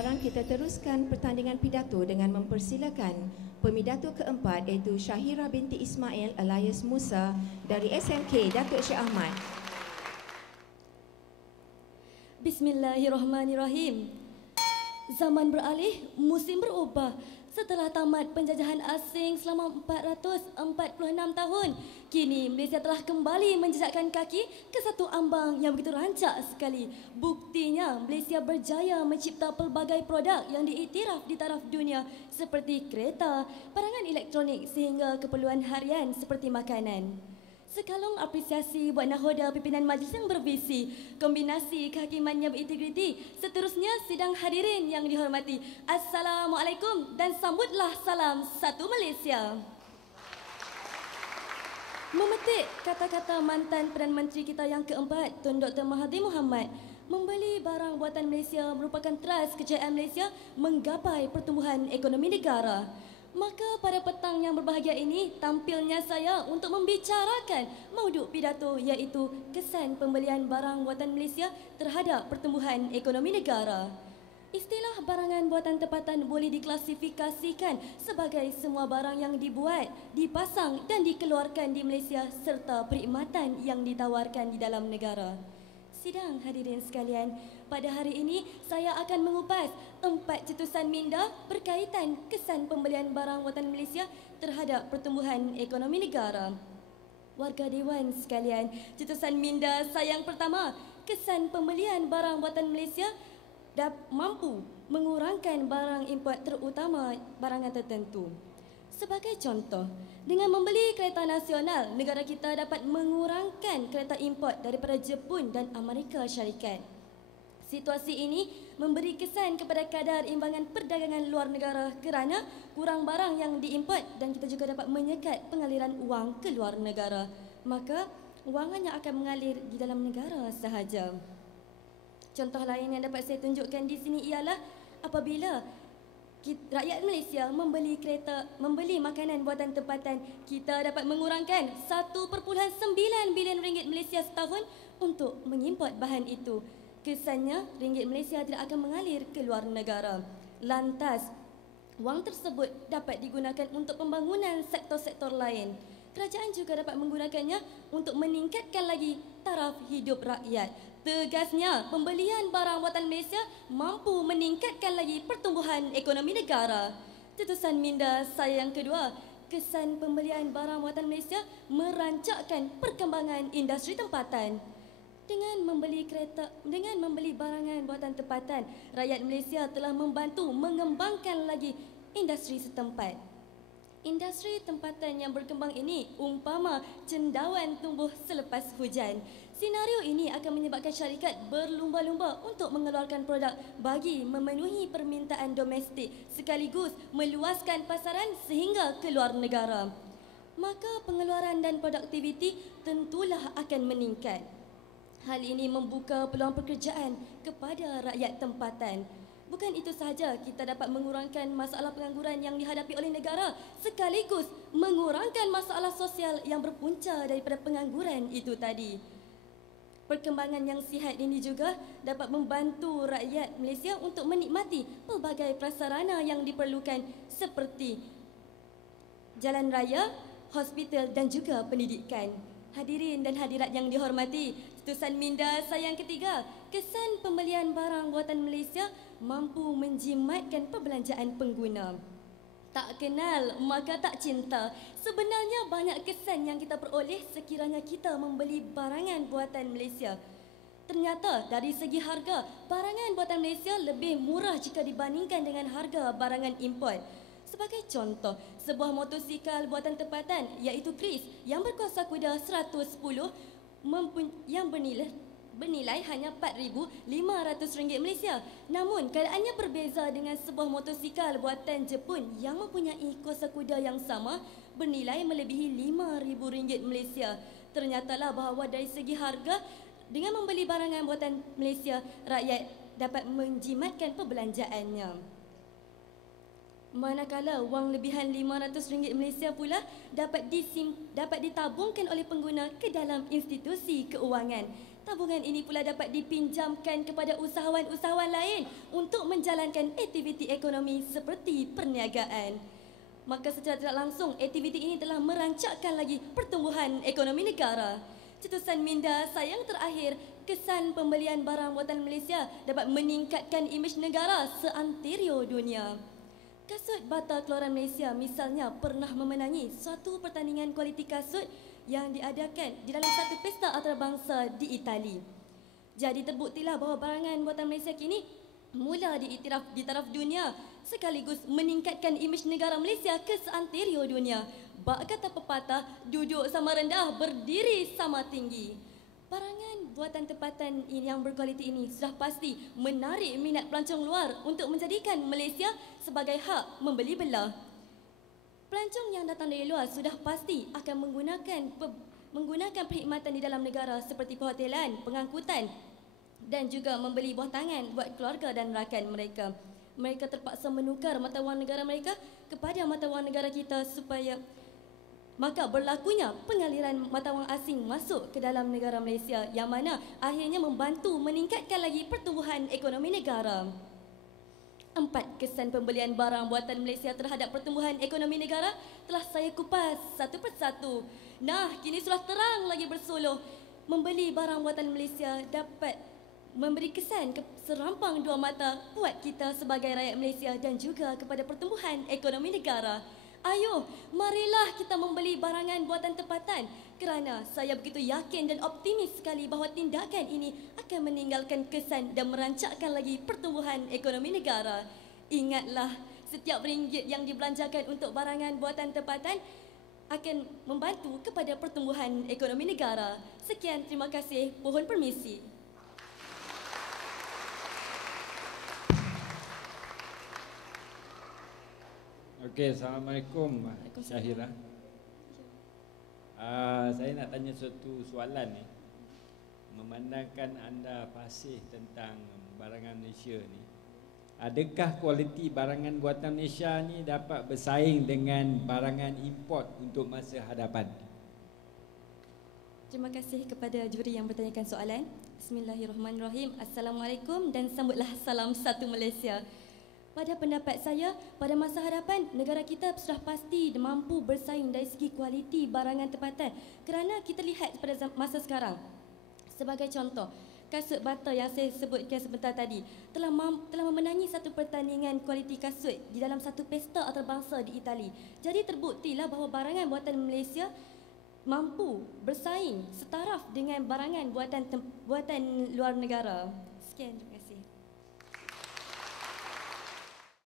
sekarang kita teruskan pertandingan pidato dengan mempersilakan pemidato keempat iaitu Syahira binti Ismail alias Musa dari SMK Datuk Syekh Ahmad. Bismillahirrahmanirrahim. Zaman beralih, musim berubah. Setelah tamat penjajahan asing selama 446 tahun, kini Malaysia telah kembali menjejakkan kaki ke satu ambang yang begitu rancak sekali. Buktinya, Malaysia berjaya mencipta pelbagai produk yang diiktiraf di taraf dunia seperti kereta, barangan elektronik sehingga keperluan harian seperti makanan. Sekalung apresiasi buat nahoda pimpinan majlis yang bervisi, kombinasi kehakiman yang berintegriti. Seterusnya sidang hadirin yang dihormati. Assalamualaikum dan sambutlah salam satu Malaysia. Memetik kata-kata mantan Perdana Menteri kita yang keempat, Tun Dr. Mahathir Mohamad, membeli barang buatan Malaysia merupakan teras kejayaan Malaysia menggapai pertumbuhan ekonomi negara. Maka pada petang yang berbahagia ini, tampilnya saya untuk membicarakan mauduk pidato iaitu kesan pembelian barang buatan Malaysia terhadap pertumbuhan ekonomi negara. Istilah barangan buatan tempatan boleh diklasifikasikan sebagai semua barang yang dibuat, dipasang dan dikeluarkan di Malaysia serta perkhidmatan yang ditawarkan di dalam negara. Sidang hadirin sekalian, pada hari ini saya akan mengupas 4 cetusan minda berkaitan kesan pembelian barang buatan Malaysia terhadap pertumbuhan ekonomi negara. Warga Dewan sekalian, cetusan minda saya yang pertama, kesan pembelian barang buatan Malaysia mampu mengurangkan barang import terutama barangan tertentu. Sebagai contoh, dengan membeli kereta nasional, negara kita dapat mengurangkan kereta import daripada Jepun dan Amerika Syarikat. Situasi ini memberi kesan kepada kadar imbangan perdagangan luar negara kerana kurang barang yang diimport dan kita juga dapat menyekat pengaliran wang ke luar negara. Maka, wang hanya akan mengalir di dalam negara sahaja. Contoh lain yang dapat saya tunjukkan di sini ialah apabila rakyat Malaysia membeli makanan buatan tempatan, kita dapat mengurangkan 1.9 bilion ringgit Malaysia setahun untuk mengimport bahan itu. Kesannya, ringgit Malaysia tidak akan mengalir ke luar negara. Lantas, wang tersebut dapat digunakan untuk pembangunan sektor-sektor lain. Kerajaan juga dapat menggunakannya untuk meningkatkan lagi taraf hidup rakyat. Tegasnya, pembelian barang buatan Malaysia mampu meningkatkan lagi pertumbuhan ekonomi negara. Cetusan minda saya yang kedua, kesan pembelian barang buatan Malaysia merancakkan perkembangan industri tempatan. Dengan membeli barangan buatan tempatan, rakyat Malaysia telah membantu mengembangkan lagi industri setempat. Industri tempatan yang berkembang ini umpama cendawan tumbuh selepas hujan. Senario ini akan menyebabkan syarikat berlumba-lumba untuk mengeluarkan produk bagi memenuhi permintaan domestik sekaligus meluaskan pasaran sehingga ke luar negara. Maka pengeluaran dan produktiviti tentulah akan meningkat. Hal ini membuka peluang pekerjaan kepada rakyat tempatan. Bukan itu sahaja, kita dapat mengurangkan masalah pengangguran yang dihadapi oleh negara sekaligus mengurangkan masalah sosial yang berpunca daripada pengangguran itu tadi. Perkembangan yang sihat ini juga dapat membantu rakyat Malaysia untuk menikmati pelbagai prasarana yang diperlukan seperti jalan raya, hospital dan juga pendidikan. Hadirin dan hadirat yang dihormati, cetusan minda saya yang ketiga, kesan pembelian barang buatan Malaysia mampu menjimatkan perbelanjaan pengguna. Tak kenal, maka tak cinta. Sebenarnya banyak kesan yang kita peroleh sekiranya kita membeli barangan buatan Malaysia. Ternyata dari segi harga, barangan buatan Malaysia lebih murah jika dibandingkan dengan harga barangan import. Sebagai contoh, sebuah motosikal buatan tempatan iaitu Chris yang berkuasa kuda 110 yang bernilai hanya RM4,500 Malaysia. Namun, keadaannya berbeza dengan sebuah motosikal buatan Jepun yang mempunyai kuasa kuda yang sama bernilai melebihi RM5,000 Malaysia. Ternyatalah bahawa dari segi harga, dengan membeli barangan buatan Malaysia, rakyat dapat menjimatkan perbelanjaannya. Manakala wang lebihan RM500 Malaysia pula dapat ditabungkan oleh pengguna ke dalam institusi keuangan. tabungan ini pula dapat dipinjamkan kepada usahawan-usahawan lain untuk menjalankan aktiviti ekonomi seperti perniagaan. Maka secara tidak langsung, aktiviti ini telah merancakkan lagi pertumbuhan ekonomi negara. Cetusan minda saya yang terakhir, kesan pembelian barang buatan Malaysia dapat meningkatkan imej negara seantero dunia. Kasut Bata Keluaran Malaysia misalnya pernah memenangi suatu pertandingan kualiti kasut yang diadakan di dalam satu pesta antarabangsa di Itali. Jadi terbuktilah bahawa barangan buatan Malaysia kini mula diiktiraf di taraf dunia sekaligus meningkatkan imej negara Malaysia ke seantero dunia. Bak kata pepatah, duduk sama rendah, berdiri sama tinggi. Barangan buatan tempatan yang berkualiti ini sudah pasti menarik minat pelancong luar untuk menjadikan Malaysia sebagai hak membeli belah. Pelancong yang datang dari luar sudah pasti akan menggunakan perkhidmatan di dalam negara seperti perhotelan, pengangkutan dan juga membeli buah tangan buat keluarga dan rakan mereka. Mereka terpaksa menukar mata wang negara mereka kepada mata wang negara kita supaya maka berlakunya pengaliran mata wang asing masuk ke dalam negara Malaysia yang mana akhirnya membantu meningkatkan lagi pertumbuhan ekonomi negara. 4 kesan pembelian barang buatan Malaysia terhadap pertumbuhan ekonomi negara telah saya kupas satu persatu. Nah, kini sudah terang lagi bersuluh. Membeli barang buatan Malaysia dapat memberi kesan ke serampang dua mata buat kita sebagai rakyat Malaysia dan juga kepada pertumbuhan ekonomi negara. Ayo, marilah kita membeli barangan buatan tempatan kerana saya begitu yakin dan optimis sekali bahawa tindakan ini akan meninggalkan kesan dan merancakkan lagi pertumbuhan ekonomi negara. Ingatlah, setiap ringgit yang dibelanjakan untuk barangan buatan tempatan akan membantu kepada pertumbuhan ekonomi negara. Sekian, terima kasih. Mohon permisi. Okey, Assalamualaikum Syahira. Saya nak tanya suatu soalan ni. Memandangkan anda fasih tentang barangan Malaysia ni, adakah kualiti barangan buatan Malaysia ni dapat bersaing dengan barangan import untuk masa hadapan? Terima kasih kepada juri yang bertanyakan soalan. Bismillahirrahmanirrahim. Assalamualaikum dan sambutlah salam satu Malaysia. Pada pendapat saya, pada masa hadapan, negara kita sudah pasti mampu bersaing dari segi kualiti barangan tempatan kerana kita lihat pada masa sekarang. Sebagai contoh, kasut Bata yang saya sebutkan sebentar tadi telah memenangi satu pertandingan kualiti kasut di dalam satu pesta antarabangsa di Itali. Jadi terbuktilah bahawa barangan buatan Malaysia mampu bersaing setaraf dengan barangan buatan luar negara. Sekian, terima kasih.